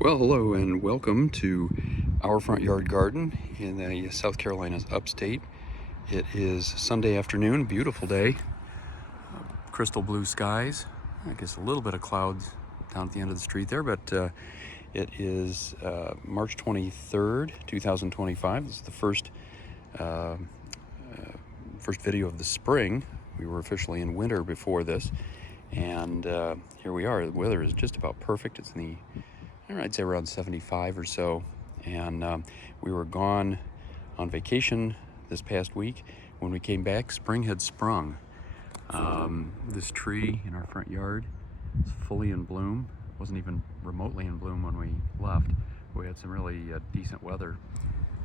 Well, hello and welcome to our front yard garden in the South Carolina's upstate. It is Sunday afternoon, beautiful day, crystal blue skies. I guess a little bit of clouds down at the end of the street there, but it is March 23rd, 2025. This is the first video of the spring. We were officially in winter before this, and here we are. The weather is just about perfect. It's in the I'd say around 75 or so, and we were gone on vacation this past week. When we came back, spring had sprung. This tree in our front yard is fully in bloom. It wasn't even remotely in bloom when we left. We had some really decent weather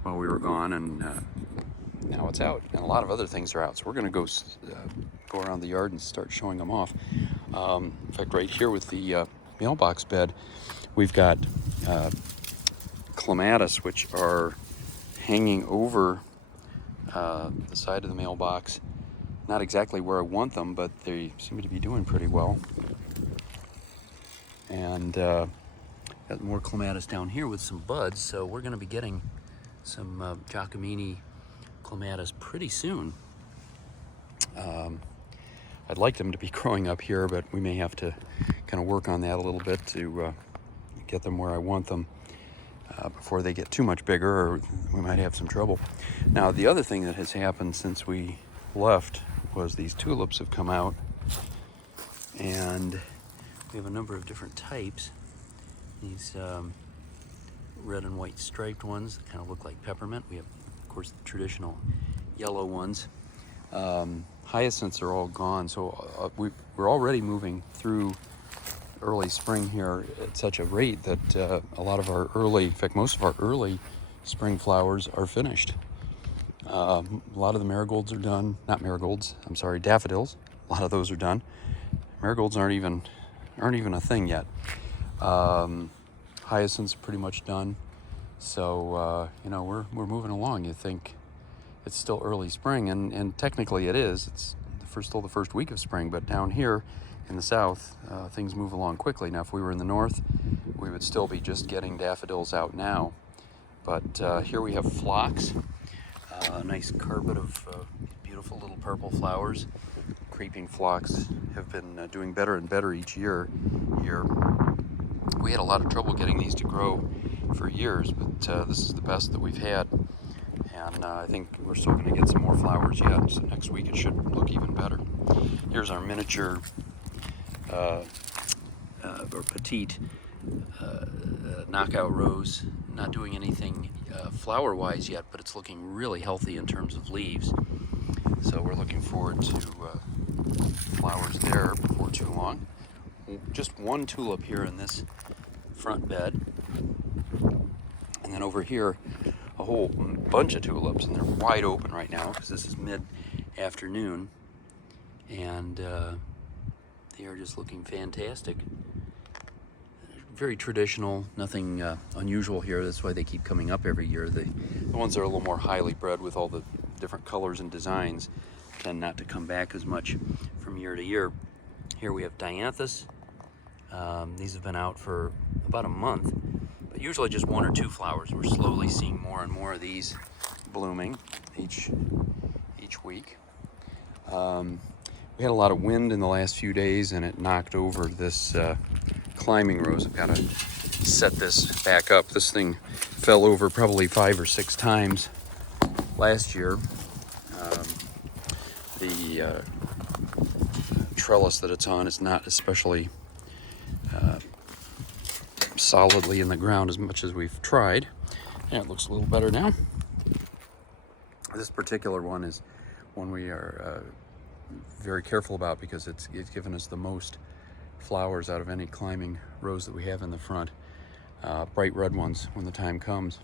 while we were gone, and now it's out, and a lot of other things are out. So we're going to go around the yard and start showing them off. In fact, right here with the mailbox bed, we've got clematis, which are hanging over the side of the mailbox. Not exactly where I want them, but they seem to be doing pretty well. And got more clematis down here with some buds, so we're going to be getting some Giacomini clematis pretty soon. I'd like them to be growing up here, but we may have to kind of work on that a little bit to get them where I want them before they get too much bigger, or we might have some trouble. Now, the other thing that has happened since we left was these tulips have come out, and we have a number of different types. These red and white striped ones that kind of look like peppermint. We have, of course, the traditional yellow ones. Hyacinths are all gone, so we're already moving through early spring here at such a rate that a lot of our in fact, most of our early spring flowers are finished. A lot of the marigolds are done. Not marigolds, I'm sorry, daffodils. A lot of those are done. Marigolds aren't even a thing yet. Hyacinths are pretty much done. So we're moving along. You think it's still early spring, and technically it is. It's still the first week of spring, but down here in the south, things move along quickly. Now, if we were in the north, we would still be just getting daffodils out now. But here we have phlox, a nice carpet of beautiful little purple flowers. Creeping phlox have been doing better and better each year here. We had a lot of trouble getting these to grow for years, but this is the best that we've had. And I think we're still going to get some more flowers yet, so next week it should look even better. Here's our miniature or petite knockout rose. Not doing anything flower-wise yet, but it's looking really healthy in terms of leaves. So we're looking forward to flowers there before too long. Just one tulip here in this front bed. And then over here, a whole bunch of tulips, and they're wide open right now because this is mid-afternoon, and they are just looking fantastic. Very traditional, nothing unusual here. That's why they keep coming up every year. The ones that are a little more highly bred with all the different colors and designs tend not to come back as much from year to year. Here we have dianthus. These have been out for about a month, but usually just one or two flowers. We're slowly seeing more and more of these blooming each week. We had a lot of wind in the last few days, and it knocked over this climbing rose. I've got to set this back up. This thing fell over probably 5 or 6 times last year. The trellis that it's on is not especially solidly in the ground as much as we've tried. Yeah, it looks a little better now. This particular one is one we are very careful about because it's given us the most flowers out of any climbing rose that we have in the front. Bright red ones when the time comes.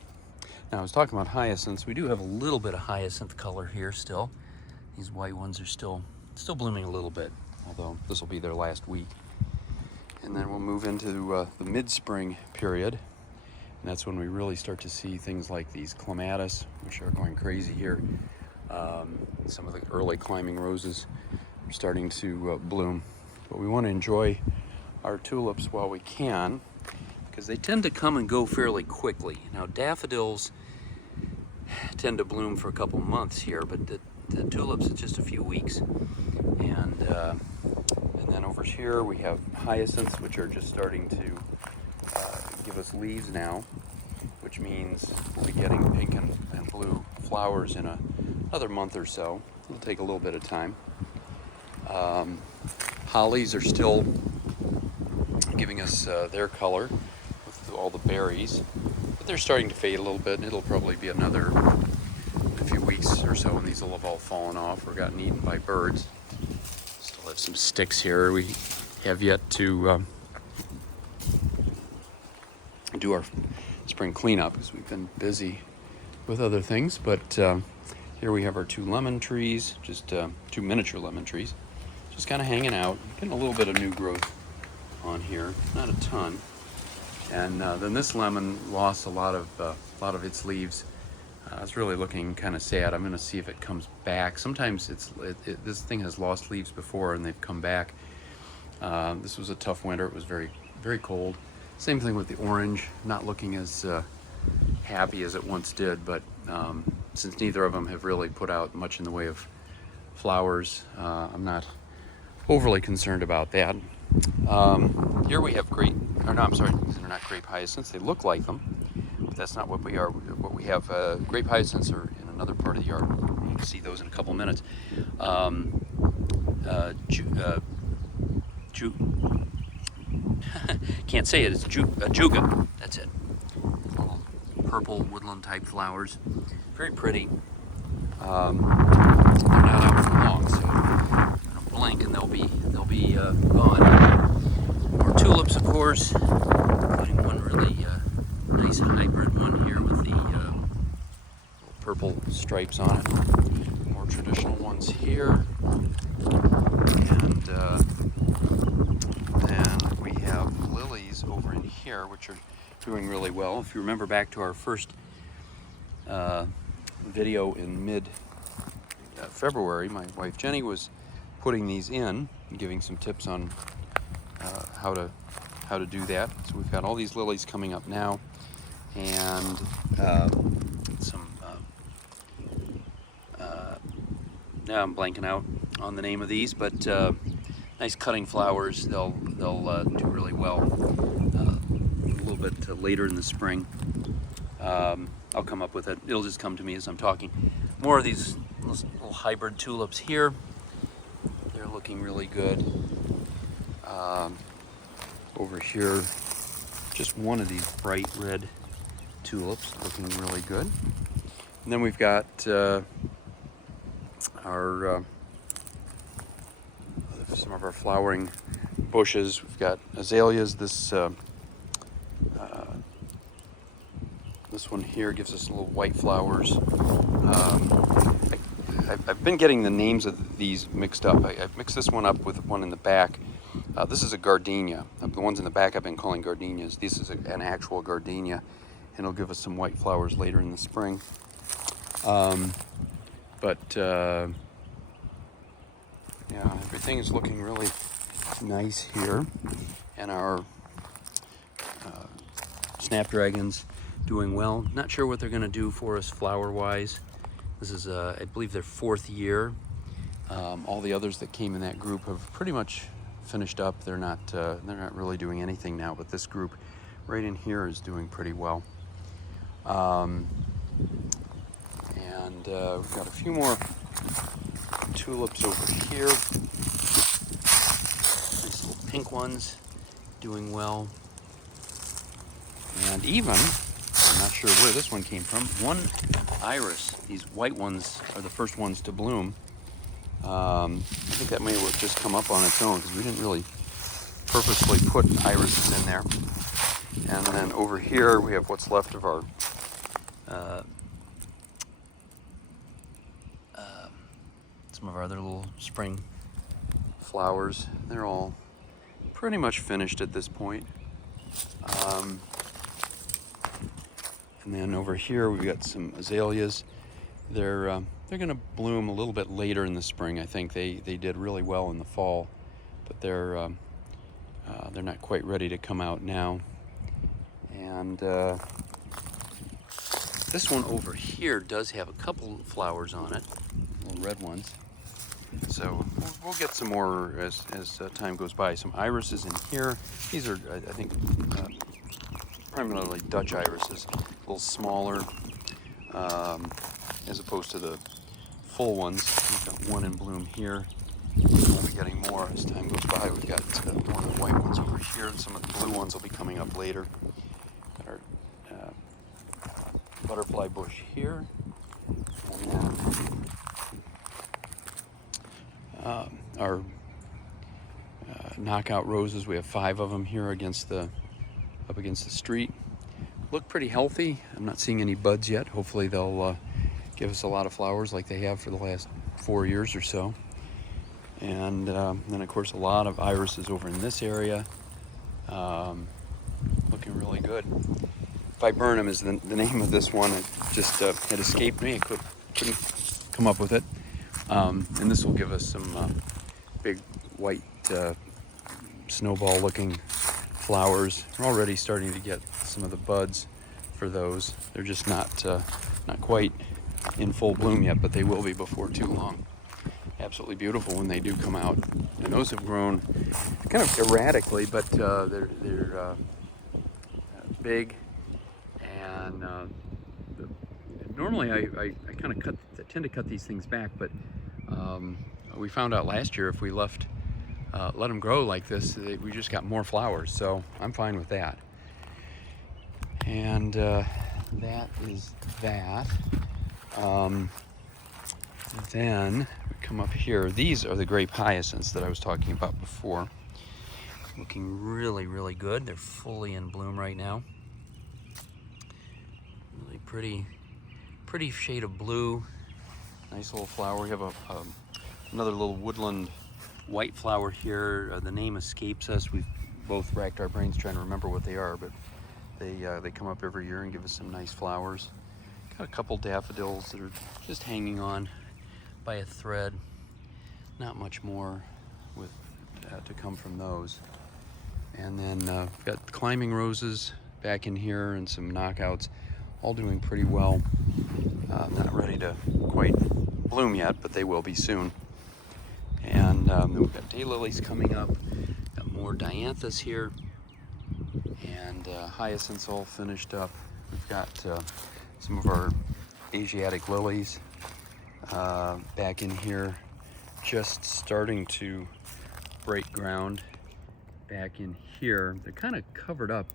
Now, I was talking about hyacinths. We do have a little bit of hyacinth color here still. These white ones are still blooming a little bit, although this will be their last week. And then we'll move into the mid-spring period, and that's when we really start to see things like these clematis, which are going crazy here. Some of the early climbing roses are starting to bloom. But we want to enjoy our tulips while we can, because they tend to come and go fairly quickly. Now daffodils tend to bloom for a couple months here, but the tulips, it's just a few weeks. And then over here we have hyacinths, which are just starting to give us leaves now, which means we'll be getting pink and blue flowers in another month or so. It'll take a little bit of time. Hollies are still giving us their color with all the berries, but they're starting to fade a little bit, and it'll probably be another few weeks or so, and these will have all fallen off or gotten eaten by birds. Still have some sticks here. We have yet to do our spring cleanup because we've been busy with other things, but here we have our 2 lemon trees, just 2 miniature lemon trees, just kind of hanging out, getting a little bit of new growth on here, not a ton. And then this lemon lost a lot of its leaves. It's really looking kind of sad. I'm going to see if it comes back. Sometimes this thing has lost leaves before and they've come back. This was a tough winter. It was very, very cold. Same thing with the orange, not looking as happy as it once did, but since neither of them have really put out much in the way of flowers, I'm not overly concerned about that. Here we have they're not grape hyacinths. They look like them, but that's not what we are. What we have, grape hyacinths are in another part of the yard. You can see those in a couple minutes. Can't say it. It's juga. That's it. Little purple woodland type flowers. Very pretty. They're not out for long, so I'll blink and they'll be gone. More tulips, of course, including one really nice hybrid one here with the little purple stripes on it. More traditional ones here, and then we have lilies over in here, which are doing really well. If you remember back to our first video in mid-February, my wife Jenny was putting these in and giving some tips on how to do that. So we've got all these lilies coming up now, and some now I'm blanking out on the name of these, but nice cutting flowers. They'll do really well a little bit later in the spring. I'll come up with it. It'll just come to me as I'm talking. More of these little hybrid tulips here. They're looking really good. Over here, just one of these bright red tulips looking really good. And then we've got some of our flowering bushes. We've got azaleas. This one here gives us little white flowers. I've been getting the names of these mixed up. I've mixed this one up with one in the back. This is a gardenia. The ones in the back I've been calling gardenias. This is an actual gardenia, and it'll give us some white flowers later in the spring. Yeah, everything is looking really nice here, and our snapdragons doing well. Not sure what they're going to do for us flower-wise. This is, I believe, their 4th year. All the others that came in that group have pretty much finished up. They're not really doing anything now, but this group right in here is doing pretty well. We've got a few more tulips over here. Nice little pink ones doing well. And even, I'm not sure where this one came from, one iris. These white ones are the first ones to bloom. I think that may have just come up on its own because we didn't really purposely put irises in there. And then over here we have what's left of our some of our other little spring flowers. They're all pretty much finished at this point. And then over here we've got some azaleas. They're going to bloom a little bit later in the spring. I think they did really well in the fall, but they're not quite ready to come out now. And this one over here does have a couple flowers on it, little red ones. So we'll get some more as time goes by. Some irises in here. These are, I think, primarily Dutch irises, a little smaller as opposed to the full ones. We've got one in bloom here. We'll be getting more as time goes by. We've got more of the white ones over here, and some of the blue ones will be coming up later. Got our butterfly bush here. And our knockout roses, we have 5 of them here up against the street. Look pretty healthy. I'm not seeing any buds yet. Hopefully they'll give us a lot of flowers like they have for the last 4 years or so. And then of course a lot of irises over in this area. Looking really good. Viburnum is the name of this one. It just had escaped me. I couldn't come up with it. And this will give us some big white snowball looking flowers. We're already starting to get some of the buds for those. They're just not quite in full bloom yet, but they will be before too long. Absolutely beautiful when they do come out. And those have grown kind of erratically, but they're big. And normally I tend to cut these things back, but we found out last year if we let them grow like this, we just got more flowers. So I'm fine with that. And that is that. Then we come up here. These are the grape hyacinths that I was talking about before. Looking really, really good. They're fully in bloom right now. Really pretty shade of blue. Nice little flower. We have another little woodland white flower here. The name escapes us. We've both racked our brains trying to remember what they are, but they come up every year and give us some nice flowers. Got a couple daffodils that are just hanging on by a thread. Not much more to come from those. And then we've got climbing roses back in here and some knockouts, all doing pretty well. Not ready to quite bloom yet, but they will be soon. And then we've got daylilies coming up. Got more dianthus here, and hyacinths all finished up. We've got some of our Asiatic lilies back in here, just starting to break ground back in here. They're kind of covered up.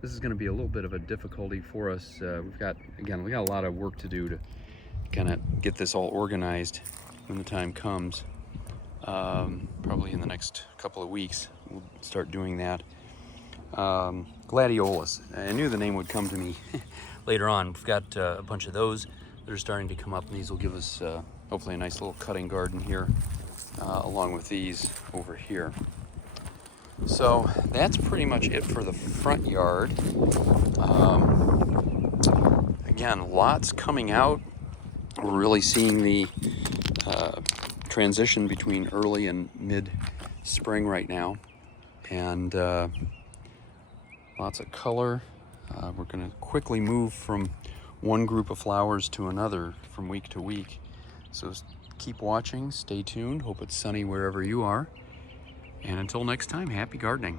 This is going to be a little bit of a difficulty for us. We got a lot of work to do to kind of get this all organized when the time comes. Probably in the next couple of weeks we'll start doing that. Gladiolus, I knew the name would come to me later on. We've got a bunch of those that are starting to come up, and these will give us hopefully a nice little cutting garden here, along with these over here. So that's pretty much it for the front yard. Again, lots coming out. We're really seeing the transition between early and mid-spring right now, and lots of color. We're going to quickly move from one group of flowers to another from week to week. So keep watching, stay tuned. Hope it's sunny wherever you are. And until next time, happy gardening.